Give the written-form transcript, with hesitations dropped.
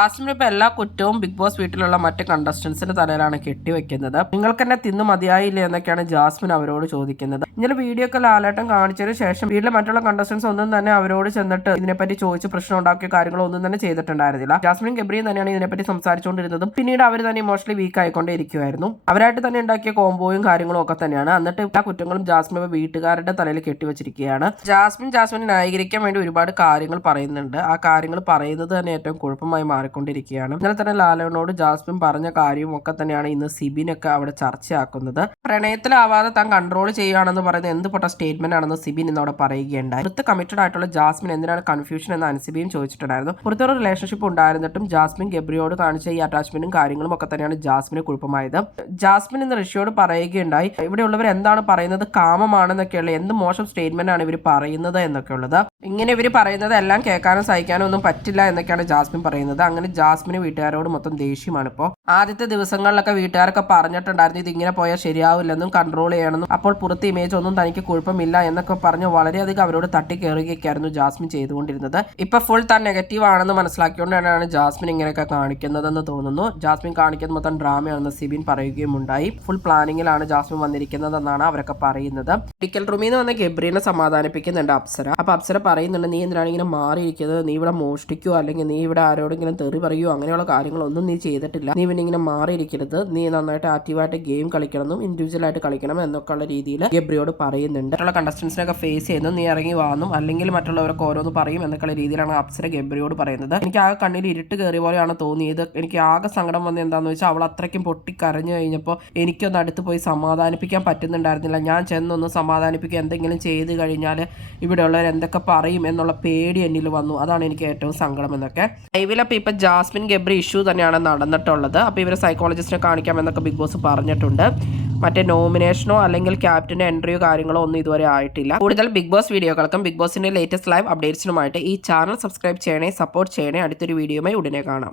Jasmine ഇപ്പോൾ എല്ലാ കുറ്റവും ബിഗ് ബോസ് വീട്ടിലുള്ള മറ്റ് കണ്ടസ്റ്റൻസിന്റെ തലയിലാണ് കെട്ടിവെക്കുന്നത്. നിങ്ങൾക്ക് എന്നെ തിന്നു മതിയായില്ലേ എന്നൊക്കെയാണ് ജാസ്മിൻ അവരോട് ചോദിക്കുന്നത്. ഇങ്ങനെ വീഡിയോ ഒക്കെ ലാലേട്ടൻ കാണിച്ചതിന് ശേഷം വീട്ടിലെ മറ്റുള്ള കണ്ടസ്റ്റൻസ് ഒന്നും തന്നെ അവരോട് ചെന്നിട്ട് ഇതിനെപ്പറ്റി ചോദിച്ച് പ്രശ്നം ഉണ്ടാക്കിയ കാര്യങ്ങളോ ഒന്നും തന്നെ ചെയ്തിട്ടുണ്ടായിരുന്നില്ല. ജാസ്മിൻ ഗബ്രിയും തന്നെയാണ് ഇതിനെപ്പറ്റി സംസാരിച്ചുകൊണ്ടിരുന്നതും പിന്നീട് അവർ തന്നെ ഇമോഷണലി വീക്ക് ആയിക്കൊണ്ടേ ഇരിക്കുമായിരുന്നു. അവരായിട്ട് തന്നെ ഉണ്ടാക്കിയ കോംബോയും കാര്യങ്ങളും ഒക്കെ തന്നെയാണ്. എന്നിട്ട് എല്ലാ കുറ്റങ്ങളും ജാസ്മിൻ വീട്ടുകാരുടെ തലയിൽ കെട്ടിവെച്ചിരിക്കുകയാണ്. ജാസ്മിനെ ന്യായീകരിക്കാൻ വേണ്ടി ഒരുപാട് കാര്യങ്ങൾ പറയുന്നുണ്ട്. ആ കാര്യങ്ങൾ പറയുന്നത് തന്നെ ഏറ്റവും കുഴപ്പമായി മാറിക്കൊണ്ടിരിക്കുകയാണ്. ഇന്നലെ തന്നെ ലാലേട്ടനോട് ജാസ്മിൻ പറഞ്ഞ കാര്യവും ഒക്കെ തന്നെയാണ് ഇന്ന് സിബിനൊക്കെ അവിടെ ചർച്ചയാക്കുന്നത്. പ്രണയത്തിലാവാതെ താൻ കൺട്രോൾ ചെയ്യുകയാണെന്ന് പറയുന്നത് എന്ത് പൊട്ട സ്റ്റേറ്റ്മെന്റ് ആണെന്ന് സിബിൻ ഇന്നവിടെ പറയുകയുണ്ടായി. പുറത്ത് കമ്മിറ്റഡ് ആയിട്ടുള്ള ജാസ്മിൻ എന്തിനാണ് കൺഫ്യൂഷൻ എന്ന് അൻസിബിയും ചോദിച്ചിട്ടുണ്ടായിരുന്നു. പുറത്തൊരു റിലേഷൻഷിപ്പ് ഉണ്ടായിരുന്നിട്ടും ജാസ്മിൻ ഗബ്രിയോട് കാണിച്ച ഈ അറ്റാച്ച്മെന്റും കാര്യങ്ങളും ഒക്കെ തന്നെയാണ് ജാസ്മിന് കുഴപ്പമായത്. ജാസ്മിൻ ഇന്ന് ഋഷിയോട് പറയുകയുണ്ടായി, ഇവിടെയുള്ളവർ എന്താണ് പറയുന്നത് കാമമാണെന്നൊക്കെയുള്ള എന്ത് മോശം സ്റ്റേറ്റ്മെന്റ് ആണ് ഇവർ പറയുന്നത് എന്നൊക്കെ ഉള്ളത്. ഇങ്ങനെ ഇവർ പറയുന്നത് എല്ലാം കേൾക്കാനും സഹിക്കാനും ഒന്നും പറ്റില്ല എന്നൊക്കെയാണ് ജാസ്മിൻ പറയുന്നത്. അങ്ങനെ ജാസ്മിന് വീട്ടുകാരോട് മൊത്തം ദേഷ്യമാണ്. ഇപ്പോൾ ആദ്യത്തെ ദിവസങ്ങളിലൊക്കെ വീട്ടുകാരൊക്കെ പറഞ്ഞിട്ടുണ്ടായിരുന്നു ഇതിങ്ങനെ പോയാൽ ശരിയാവില്ലെന്നും കൺട്രോൾ ചെയ്യണമെന്നും, അപ്പോൾ പുറത്ത് ഇമേജ് ഒന്നും തനിക്ക് കുഴപ്പമില്ല എന്നൊക്കെ പറഞ്ഞ് വളരെയധികം അവരോട് തട്ടിക്കേറുകയൊക്കെയായിരുന്നു ജാസ്മിൻ ചെയ്തുകൊണ്ടിരുന്നത്. ഇപ്പൊ ഫുൾ താൻ നെഗറ്റീവ് ആണെന്ന് മനസ്സിലാക്കിക്കൊണ്ടാണ് ജാസ്മിൻ ഇങ്ങനെയൊക്കെ കാണിക്കുന്നതെന്ന് തോന്നുന്നു. ജാസ്മിൻ കാണിക്കുന്നത് മൊത്തം ഡ്രാമയാണെന്ന് സിബിൻ പറയുകയും ഉണ്ടായി. ഫുൾ പ്ലാനിങ്ങിലാണ് ജാസ്മിൻ വന്നിരിക്കുന്നതെന്നാണ് അവരൊക്കെ പറയുന്നത്. മെഡിക്കൽ റൂമിൽ നിന്ന് വന്ന ഗബ്രീനെ സമാധാനിപ്പിക്കുന്നുണ്ട് അപ്സര. അപ്പൊ അപ്സര പറയുന്നുണ്ട്, നീ എന്തിനാണ് ഇങ്ങനെ മാറിയിരിക്കുന്നത്, നീ ഇവിടെ മോഷ്ടിക്കുകയോ അല്ലെങ്കിൽ നീ ഇവിടെ ആരോടെങ്കിലും തെറി പറയുകയോ അങ്ങനെയുള്ള കാര്യങ്ങളൊന്നും നീ ചെയ്തിട്ടില്ല, നീ പിന്നെ ഇങ്ങനെ മാറിയിരിക്കരുത്, നീ നന്നായിട്ട് ആക്റ്റീവായിട്ട് ഗെയിം കളിക്കണം, ഇൻഡിവിജ്വൽ ആയിട്ട് കളിക്കണം എന്നൊക്കെ ഉള്ള രീതിയിൽ ഗബ്രിയോട് പറയുന്നുണ്ട്. മറ്റുള്ള കണ്ടസ്റ്റൻസിനൊക്കെ ഫേസ് ചെയ്യുന്നു, നീ ഇറങ്ങി വാന്നും അല്ലെങ്കിൽ മറ്റുള്ളവർക്ക് ഓരോന്ന് പറയും എന്നൊക്കെയുള്ള രീതിയിലാണ് അപ്സര ഗബ്രിയോട് പറയുന്നത്. എനിക്ക് ആകെ കണ്ണിൽ ഇരുട്ട് കയറിയ പോലെയാണ് തോന്നിയത്. എനിക്ക് ആകെ സങ്കടം വന്നത് എന്താണെന്ന് വെച്ചാൽ അവൾ അത്രയ്ക്കും പൊട്ടിക്കരഞ്ഞു കഴിഞ്ഞപ്പോൾ എനിക്കൊന്ന് അടുത്ത് പോയി സമാധാനിപ്പിക്കാൻ പറ്റുന്നുണ്ടായിരുന്നില്ല. ഞാൻ ചെന്നൊന്ന് സമാധാനിപ്പിക്കുക എന്തെങ്കിലും ചെയ്ത് കഴിഞ്ഞാൽ ഇവിടെയുള്ളവർ എന്തൊക്കെ പറയും എന്നുള്ള പേടി എന്നിൽ വന്നു. അതാണ് എനിക്ക് ഏറ്റവും സങ്കടം എന്നൊക്കെ. ലൈവിലപ്പോൾ ഇപ്പം ജാസ്മിൻ ഗബ്രി ഇഷ്യൂ തന്നെയാണ് നടന്നിട്ടുള്ളത്. അപ്പോൾ ഇവരെ സൈക്കോളജിസ്റ്റിനെ കാണിക്കാമെന്നൊക്കെ ബിഗ് ബോസ് പറഞ്ഞിട്ടുണ്ട്. മറ്റേ നോമിനേഷനോ അല്ലെങ്കിൽ ക്യാപ്റ്റൻ്റെ എൻട്രിയോ കാര്യങ്ങളോ ഒന്നും ഇതുവരെ ആയിട്ടില്ല. കൂടുതൽ ബിഗ് ബോസ് വീഡിയോകൾക്കും ബിഗ് ബോസിന്റെ ലേറ്റസ്റ്റ് ലൈവ് അപ്ഡേറ്റ്സിനുമായിട്ട് ഈ ചാനൽ സബ്സ്ക്രൈബ് ചെയ്യണേ, സപ്പോർട്ട് ചെയ്യണേ. അടുത്തൊരു വീഡിയോയുമായി ഉടനെ കാണാം.